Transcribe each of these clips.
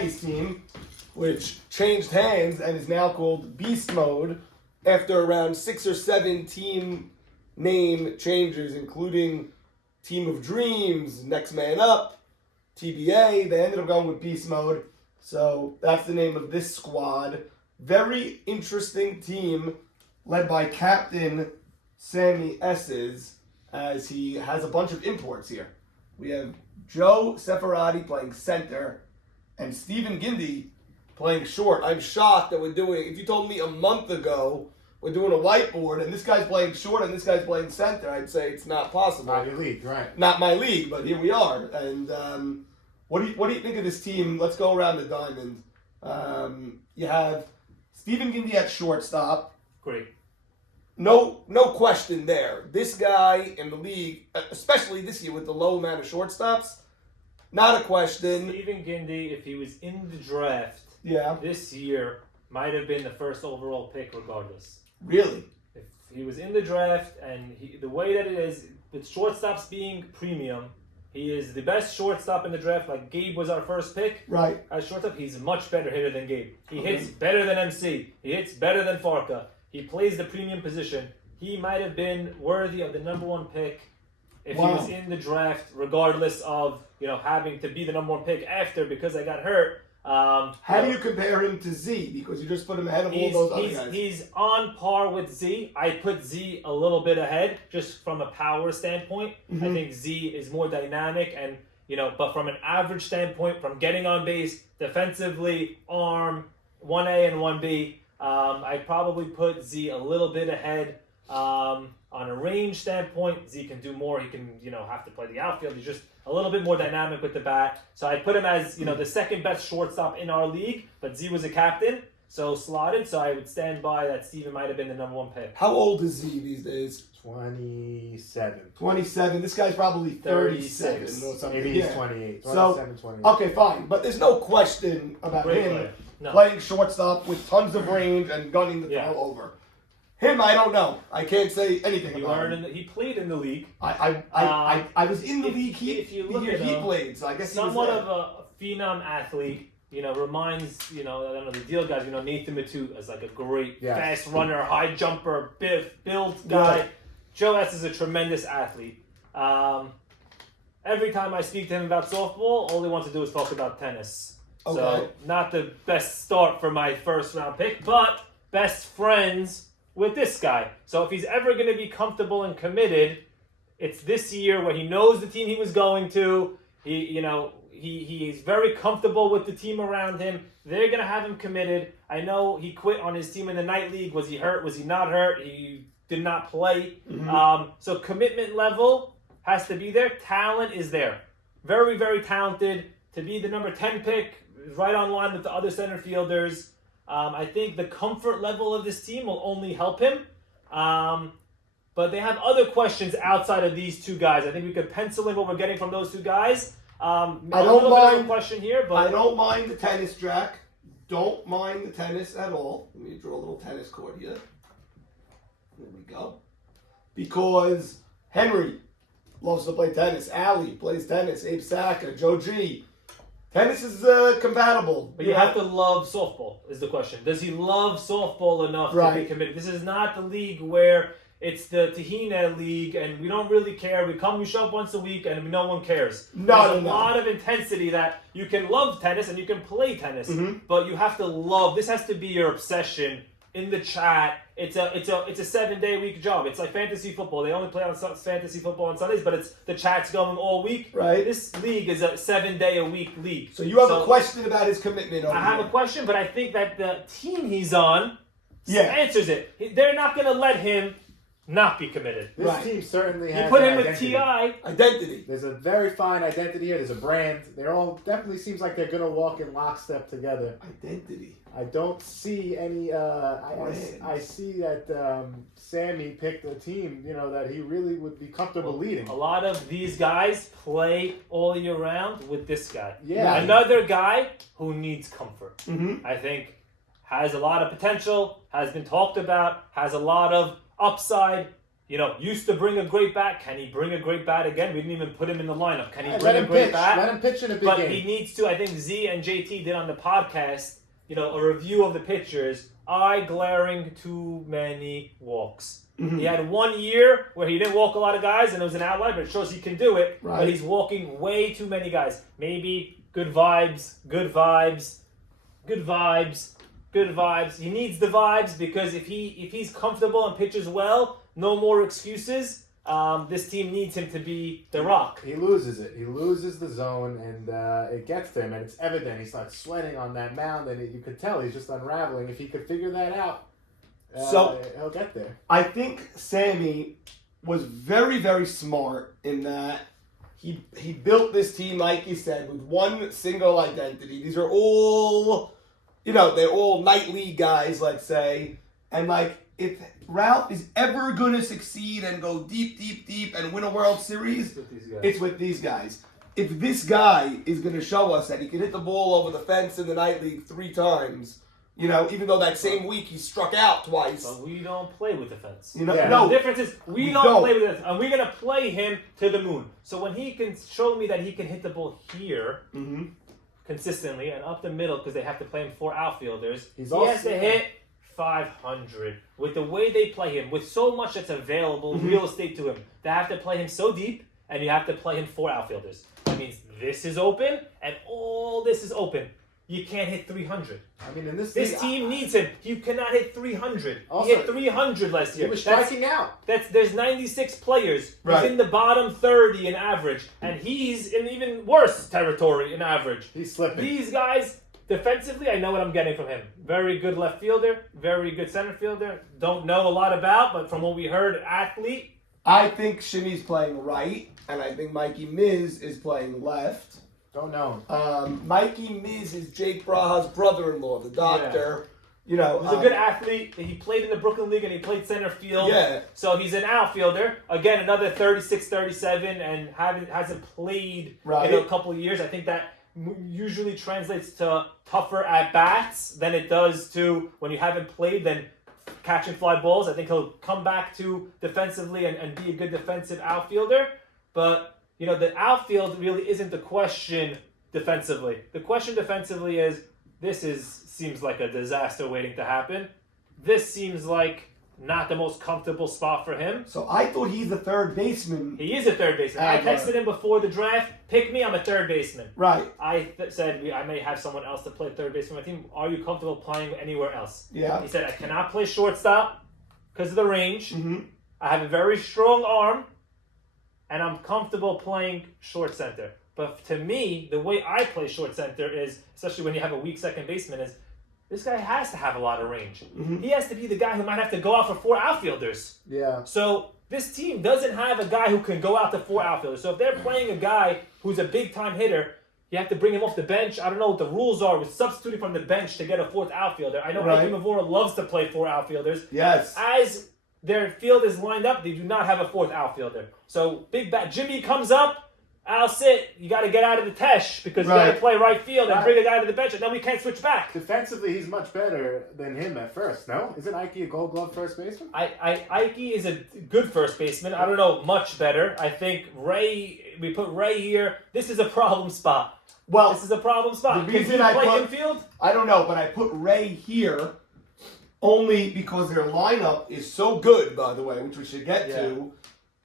Patty's team, which changed hands and is now called Beast Mode after around 6 or 7 team name changes, including Team of Dreams, Next Man Up, TBA. They ended up going with Beast Mode. So that's the name of this squad. Very interesting team led by Captain Sammy Esses, as he has a bunch of imports here. We have Joe Sefarati playing center and Stephen Gindi playing short. I'm shocked that we're doing, if you told me a month ago we're doing a whiteboard and this guy's playing short and this guy's playing center, I'd say it's not possible. Not your league, right? Not my league, but here we are. And what do you think of this team? Let's go around the diamond. You have Stephen Gindi at shortstop. Great. No question there. This guy in the league, especially this year with the low amount of shortstops, not a question. Stephen Gindi, if he was in the draft this year, might have been the first overall pick regardless. Really? If he was in the draft, and the way that it is, with shortstops being premium, he is the best shortstop in the draft. Like Gabe was our first pick. Right. As shortstop, he's a much better hitter than Gabe. He hits better than MC. He hits better than Farka. He plays the premium position. He might have been worthy of the number 1 pick if he was in the draft, regardless of having to be the number 1 pick after because I got hurt. How do you compare him to Z? Because you just put him ahead of all those other guys. He's on par with Z. I put Z a little bit ahead just from a power standpoint. Mm-hmm. I think Z is more dynamic and but from an average standpoint, from getting on base, defensively, arm, 1A and 1B, I'd probably put Z a little bit ahead. On a range standpoint, Z can do more. He can, have to play the outfield. He's just a little bit more dynamic with the bat. So I'd put him as, the second best shortstop in our league, but Z was a captain, so slotted. So I would stand by that Steven might have been the number 1 pick. How old is Z these days? 27. 27. This guy's probably 37 or something. Maybe he's 28. 27, So, 28. okay, fine. But there's no question about Great him player. No. playing shortstop with tons of range and gunning the throw over. Him, I don't know. I can't say anything about him. He played in the league. I was in the league. If you the look year at he him, played, so I guess somewhat he was of a phenom athlete. Reminds I don't know the deal guys. Nathan Matute as like a great fast runner, high jumper, built guy. Yeah. Joe S is a tremendous athlete. Every time I speak to him about softball, all he wants to do is talk about tennis. Okay. So not the best start for my first round pick, but best friends with this guy. So if he's ever going to be comfortable and committed, it's this year where he knows the team he was going to. He's very comfortable with the team around him. They're going to have him committed. I know he quit on his team in the night league. Was he hurt? Was he not hurt? He did not play. Mm-hmm. So commitment level has to be there. Talent is there. Very, very talented. To be the number 10 pick, right on line with the other center fielders. I think the comfort level of this team will only help him. But they have other questions outside of these two guys. I think we could pencil in what we're getting from those two guys. I don't mind a question here, but I don't mind the tennis, Jack. Don't mind the tennis at all. Let me draw a little tennis court here. There we go. Because Henry loves to play tennis. Allie plays tennis. Abe Saka, Joe G. Tennis is compatible. But you have to love softball, is the question. Does he love softball enough to be committed? This is not the league where it's the Tahina League and we don't really care. We show up once a week and no one cares. There's a lot of intensity that you can love tennis and you can play tennis, but you have to love. This has to be your obsession in the chat. It's a 7-day-a-week job. It's like fantasy football. They only play on fantasy football on Sundays, but it's the chat's going all week. Right. This league is a 7-day-a-week league. So you have a question about his commitment. I have a question, but I think that the team he's on answers it. They're not going to let him not be committed. This team certainly has You put him an with T.I. Identity. There's a very fine identity here. There's a brand. They're all definitely seems like they're going to walk in lockstep together. Identity. I don't see any. I see that Sammy picked a team, that he really would be comfortable leading. A lot of these guys play all year round with this guy. Yeah. Another guy who needs comfort. Mm-hmm. I think has a lot of potential, has been talked about, has a lot of upside. used to bring a great bat. Can he bring a great bat again? We didn't even put him in the lineup. Can he Let bring a him great pitch. bat? Let him pitch in a big But game. he needs to. I think Z and JT did on the podcast, a review of the pitchers. Eye-glaring too many walks. He had 1 year where he didn't walk a lot of guys, and it was an outlier, but it shows he can do it. Right. But he's walking way too many guys. Maybe good vibes, good vibes, good vibes, good vibes. He needs the vibes because if he's comfortable and pitches well, no more excuses. This team needs him to be the rock. He loses it. He loses the zone, and it gets to him, and it's evident. He starts sweating on that mound, and you could tell he's just unraveling. If he could figure that out, he'll get there. I think Sammy was very, very smart in that he built this team, like you said, with one single identity. These are all, they're all night league guys, let's say. And, if Ralph is ever going to succeed and go deep, deep, deep and win a World Series, it's with these guys. If this guy is going to show us that he can hit the ball over the fence in the night league 3 times, even though that same week he struck out twice. But we don't play with the fence. No. The difference is we don't play with it, and we're going to play him to the moon. So when he can show me that he can hit the ball here consistently and up the middle, because they have to play him 4 outfielders, he has to hit 500. With the way they play him, with so much that's available, real estate to him, they have to play him so deep, and you have to play him 4 outfielders. That means this is open, and all this is open. You can't hit 300. I mean, in this team needs him. You cannot hit 300. Also, he hit 300 last year. He was striking out. There's 96 players. Right. He's in the bottom 30 in average, and he's in even worse territory in average. He's slipping. These guys, defensively, I know what I'm getting from him. Very good left fielder, very good center fielder. Don't know a lot about, but from what we heard, athlete. I think Shimmy's playing right, and I think Mikey Miz is playing left. Don't know. Mikey Miz is Jake Braha's brother-in-law, the doctor. He's a good athlete. He played in the Brooklyn League and he played center field. Yeah. So he's an outfielder. Again, another 36, 37, and hasn't played in a couple of years. I think that usually translates to tougher at-bats than it does to when you haven't played, then catch and fly balls. I think he'll come back to defensively and be a good defensive outfielder. But the outfield really isn't the question defensively. The question defensively is, seems like a disaster waiting to happen. This seems like not the most comfortable spot for him. So I thought he's the third baseman. He is a third baseman. I texted him before the draft, pick me, I'm a third baseman. Right. I said I may have someone else to play third base for my team. Are you comfortable playing anywhere else? Yeah. He said, I cannot play shortstop because of the range. I have a very strong arm, and I'm comfortable playing short center. But to me, the way I play short center is, especially when you have a weak second baseman, is this guy has to have a lot of range. He has to be the guy who might have to go out for 4 outfielders. Yeah. So this team doesn't have a guy who can go out to 4 outfielders. So if they're playing a guy who's a big-time hitter, you have to bring him off the bench. I don't know what the rules are with substituting from the bench to get a 4th outfielder. I know Ike Mavora loves to play 4 outfielders. Yes. As their field is lined up, they do not have a 4th outfielder. So big bat Jimmy comes up, I'll sit. You got to get out of the tesh because you got to play right field and bring a guy to the bench, and then we can't switch back. Defensively, he's much better than him at first, no? Isn't Ike a Gold Glove first baseman? Ike is a good first baseman. I don't know much better. I think we put Ray here. This is a problem spot. Well, this is a problem spot. The reason Can he play infield? I don't know, but I put Ray here only because their lineup is so good, by the way, which we should get to.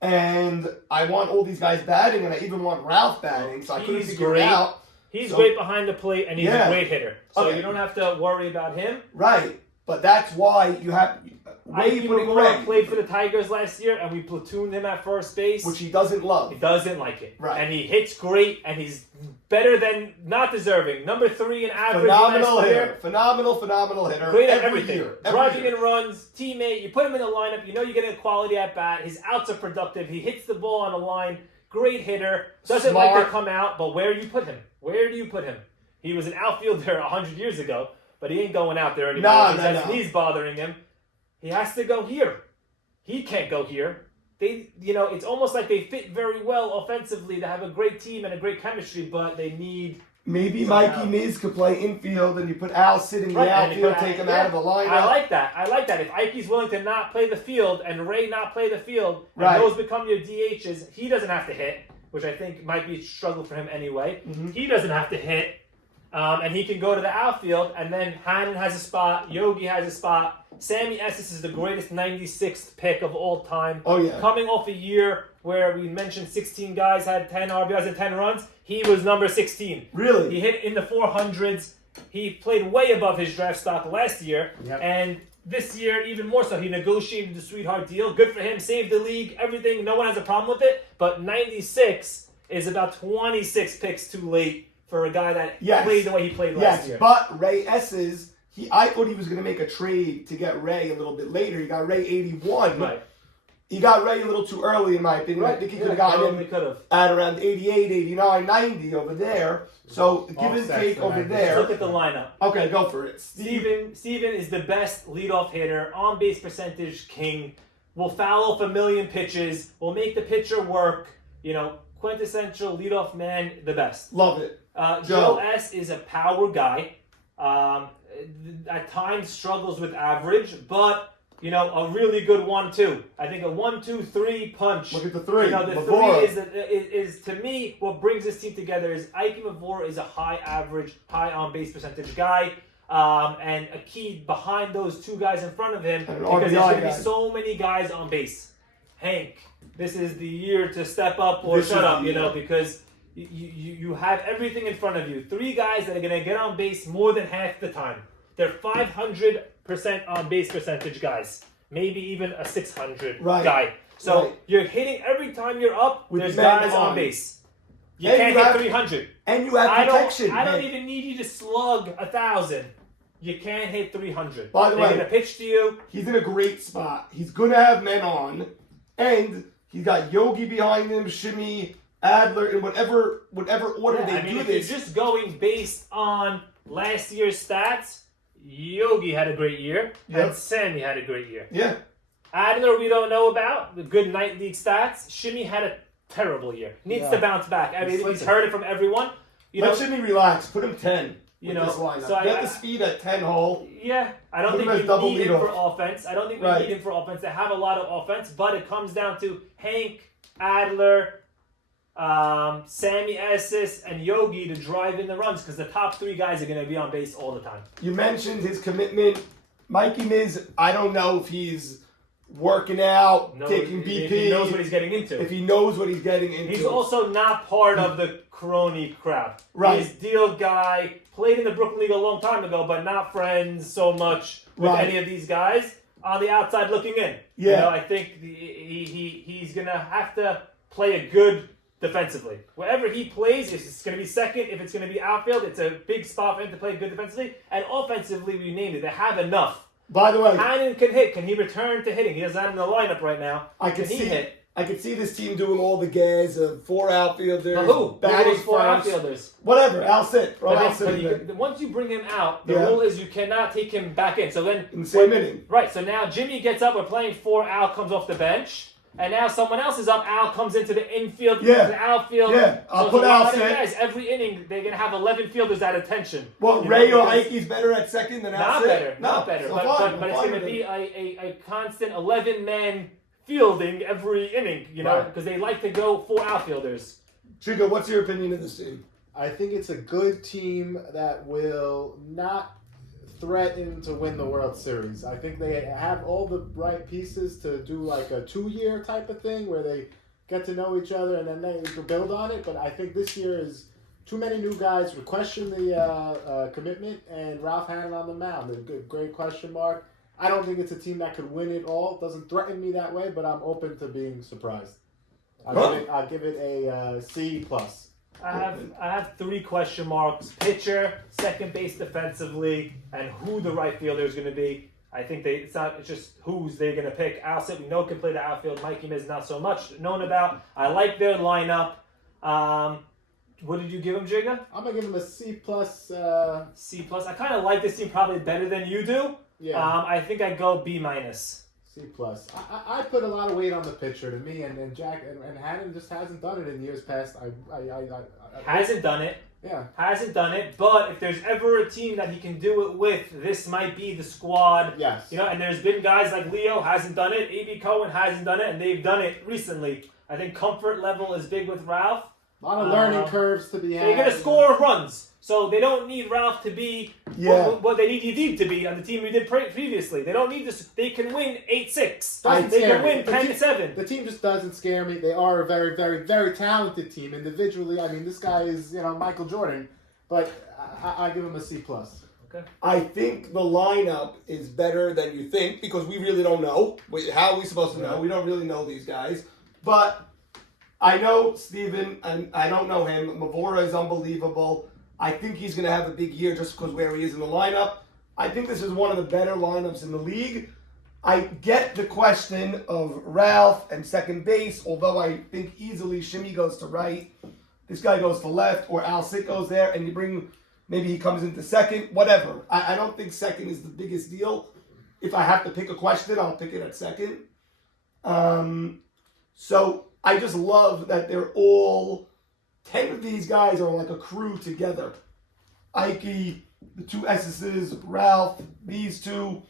And I want all these guys batting, and I even want Ralph batting, so I couldn't figure it out. He's great behind the plate, and he's a great hitter. So you don't have to worry about him. Right, but that's why you have Ray putting Ray. Played for the Tigers last year, and we platooned him at first base. Which he doesn't love. He doesn't like it. Right. And he hits great, and he's better than not deserving. Number 3 in average Phenomenal last hitter. year. Phenomenal hitter. Great at everything. Year. Driving in runs, teammate. You put him in the lineup, you know you're getting a quality at bat. His outs are productive. He hits the ball on the line. Great hitter. Doesn't like to come out, but where do you put him? Where do you put him? He was an outfielder 100 years ago, but he ain't going out there anymore. His knees bothering him. He has to go here. He can't go here. It's almost like they fit very well offensively to have a great team and a great chemistry, but they need Maybe somehow. Mikey Miz could play infield, and you put Al Sid in the Right, and you outfield, put- take him yeah. out of the lineup. I like that. If Ikey's willing to not play the field and Ray not play the field, and Right. those become your DHs, he doesn't have to hit, which I think might be a struggle for him anyway. Mm-hmm. He doesn't have to hit, and he can go to the outfield, and then Hannon has a spot, Yogi has a spot. Sammy Esses is the greatest 96th pick of all time. Oh, yeah. Coming off a year where we mentioned 16 guys had 10 RBIs and 10 runs, he was number 16. Really? He hit in the 400s. He played way above his draft stock last year, Yep. and this year even more so. He negotiated the sweetheart deal. Good for him. Saved the league. Everything. No one has a problem with it. But 96 is about 26 picks too late for a guy that Yes. played the way he played last Yes, year. but Ray Esses, I thought he was going to make a trade to get Ray a little bit later. He got Ray 81. Right. He got Ray a little too early, in my opinion. I think he could have gotten Probably him could have. at around 88, 89, 90 over there. So give and Offsets take the over 90. there. Look at the lineup. Okay, go for it. Steven is the best leadoff hitter, on base percentage king. Will foul off a million pitches. Will make the pitcher work. Quintessential leadoff man, the best. Love it. Joe S is a power guy. At times struggles with average, but a really good 1-2. I think a 1-2-3 punch. Look at the three. The Mavora. three is to me what brings this team together is Ike Mavora is a high average, high on base percentage guy. And a key behind those two guys in front of him And an because there's RBI going to be guy. so many guys on base. Hank, this is the year to step up or This shut is up, the year. because you have everything in front of you. Three guys that are going to get on base more than half the time. They're 500% on base percentage guys. Maybe even a 600 Right. guy. So Right. you're hitting every time you're up, With there's men guys on on. base. You And can't you hit have- 300. And you have I protection. don't man. even need you to slug 1,000. You can't hit 300. By the They're way- going to pitch to you. He's in a great spot. He's going to have men on. And he's got Yogi behind him, Shimmy, Adler, in whatever order they do if this. you're just going based on last year's stats, Yogi had a great year, Yep. and Sammy had a great year. Yeah. Adler, we don't know about the good night league stats. Shimmy had a terrible year. Needs Yeah. to bounce back. I mean, he's slipping. heard it from everyone. Let Shimmy relax. Put him 10. You with know, this lineup. so Get I- the speed at 10 hole. Yeah, I don't Put think him as we double need him leadoff. for offense. I don't think we Right. need him for offense. They have a lot of offense, but it comes down to Hank, Adler, Sammy Esses, and Yogi to drive in the runs because the top three guys are going to be on base all the time. You mentioned his commitment. Mikey Miz, I don't know if he's working out, taking BP. If he knows what he's getting into. if he knows what he's getting into. He's also not part of the crony crowd. Right. He's deal guy, played in the Brooklyn League a long time ago, but not friends so much with Right. any of these guys on the outside looking in. Yeah. I think he's going to have to play a good defensively. Wherever he plays, if it's going to be second, if it's going to be outfield, it's a big spot for him to play good defensively. And offensively, we named it. They have enough. By the way, Hannon can hit. Can he return to hitting? He doesn't have in the lineup right now. I Can could he see hit? I could see this team doing all the gas of 4 outfielders, Now who? batting Who's four first, outfilders? whatever. Al Sit, throw But Al then- Sit but in you- there. once you bring him out, the Yeah. rule is you cannot take him back in. So then, In the same inning. right? So now Jimmy gets up. We're playing 4. Al comes off the bench, and now someone else is up. Al comes into the infield, Yeah. the outfield. Yeah, I'll so put it's a lot Al of Sit. guys. Every inning they're gonna have 11 fielders at attention. Well, You Ray know, or because- Ikey's better at second than Al Not Sit? better, No, not better. so But, fine, but I'm it's fine going to with be it. a constant 11-man fielding every inning, Right. because they like to go 4 outfielders. Chico, what's your opinion of this team? I think it's a good team that will not threaten to win the World Series. I think they have all the right pieces to do like a 2-year type of thing where they get to know each other and then they can build on it. But I think this year is too many new guys. We question the commitment and Ralph Hannon on the mound. A great question mark. I don't think it's a team that could win it all. It doesn't threaten me that way, but I'm open to being surprised. I'll give it a C plus. I have 3 question marks: pitcher, second base defensively, and who the right fielder is going to be. I think it's just who's they're going to pick. Al Sit, we know can play the outfield. Mikey Miz, not so much known about. I like their lineup. What did you give him, Jigga? I'm gonna give him a C plus. C plus. I kind of like this team probably better than you do. Yeah, I think I go B minus. C plus. I put a lot of weight on the pitcher to me, and Jack and Hannon just hasn't done it in years past. Hasn't done it. Yeah. Hasn't done it, but if there's ever a team that he can do it with, this might be the squad. Yes. You know, and there's been guys like Leo hasn't done it, A.B. Cohen hasn't done it, and they've done it recently. I think comfort level is big with Ralph. A lot of learning curves to be had. They're going to score runs, so they don't need Ralph to be what they need Yediv to be on the team we did previously. They don't need this. They can win 8-6. They can win 10-7. The team just doesn't scare me. They are a very, very, very talented team individually. I mean, this guy is, Michael Jordan, but I give him a C+. Okay. I think the lineup is better than you think because we really don't know. How are we supposed to know? We don't really know these guys. But I know Steven, and I don't know him. Mavora is unbelievable. I think he's going to have a big year just because where he is in the lineup. I think this is one of the better lineups in the league. I get the question of Ralph and second base, although I think easily Shimmy goes to right, this guy goes to left, or Al Sick goes there, and you bring, maybe he comes into second, whatever. I don't think second is the biggest deal. If I have to pick a question, I'll pick it at second. So I just love that they're all, 10 of these guys are like a crew together. Ike, the two Esses, Ralph, these two,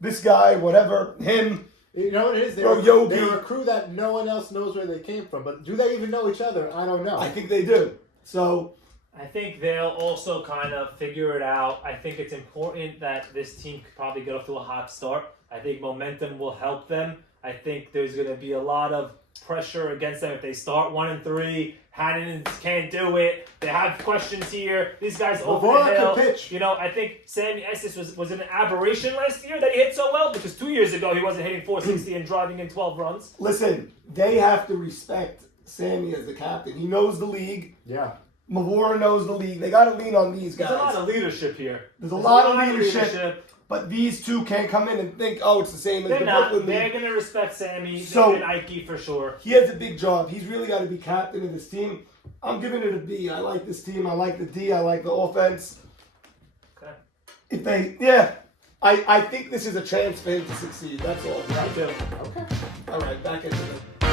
this guy, whatever, him. You know what it is? They're a crew that no one else knows where they came from. But do they even know each other? I don't know. I think they do. So I think they'll also kind of figure it out. I think it's important that this team could probably get off to a hot start. I think momentum will help them. I think there's going to be a lot of pressure against them if they start 1-3. Hannon can't do it. They have questions here. These guys over the hill. Pitch. I think Sammy Esses was an aberration last year that he hit so well because 2 years ago he wasn't hitting 460 and driving in 12 runs. Listen, they have to respect Sammy as the captain. He knows the league. Yeah. Mavora knows the league. They got to lean on these guys. There's a lot of leadership here. There's a lot of leadership. But these two can't come in and think, it's the same as the Brooklyn League. They're going to respect Sammy and Ike for sure. He has a big job. He's really got to be captain of this team. I'm giving it a B. I like this team. I like the D. I like the offense. Okay. I think this is a chance for him to succeed. That's all. Me too. Okay. All right, back into it.